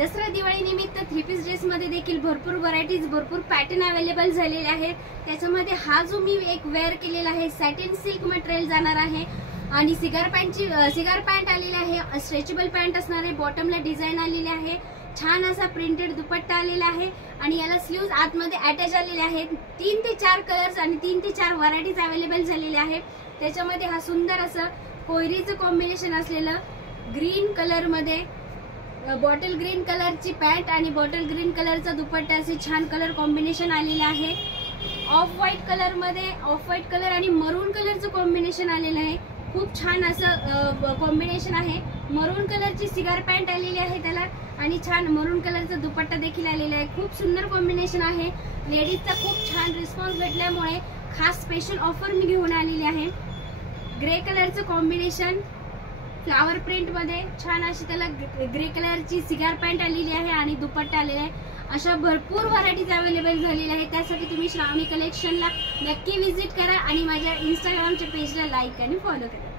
दसरा दिवाळी निमित्त 3 piece dress मध्ये देखील भरपूर व्हरायटीज, भरपूर पॅटर्न अवेलेबल झालेले आहेत। त्याच्यामध्ये हा जो मी एक वेअर केलेला आहे सॅटिन सिल्क मटेरियल जाणार आहे आणि सिगार पॅन्ट आलेली आहे, स्ट्रेचेबल पॅन्ट असणार आहे, बॉटमला डिझाईन आलेली आहे, छान असा प्रिंटेड दुपट्टा आलेला आहे आणि याला स्लीव्ज आतमध्ये अटॅच आलेले आहेत। 3 ते 4 कलर्स आणि 3 ते 4 व्हरायटीज अवेलेबल झालेले आहेत। त्याच्यामध्ये हा सुंदर असं कोयरीचं कॉम्बिनेशन असलेलं ग्रीन कलर मध्ये बॉटल ग्रीन कलरची पॅन्ट आणि बॉटल ग्रीन कलरचा दुपट्टा असे छान कलर कॉम्बिनेशन आलेलं आहे। ऑफ व्हाईट कलर मध्ये ऑफ व्हाईट कलर आणि मरून कलरचं कॉम्बिनेशन आलेलं आहे। खूप छान असं कॉम्बिनेशन आहे। मरून कलरची सिगार पॅन्ट आलेली आहे त्याला आणि छान मरून कलरचा दुपट्टा देखील आलेला आहे। खूप सुंदर कॉम्बिनेशन आहे। लेडीजचा खूप छान रिस्पॉन्स भेटल्यामुळे खास स्पेशल ऑफर मी घेऊन आलेली आहे। ग्रे कलरचं कॉम्बिनेशन फ्लावर प्रिंट मध्ये छान अशी त्याला ग्रे कलरची सिगार पॅन्ट आलेली आहे आणि दुपट्टा आलेला आहे। अशा भरपूर व्हरायटीज अवेलेबल झालेल्या आहेत। त्यासाठी तुम्ही श्रावणी कलेक्शनला नक्की व्हिजिट करा आणि माझ्या इंस्टाग्रामच्या पेजला लाईक आणि फॉलो करा।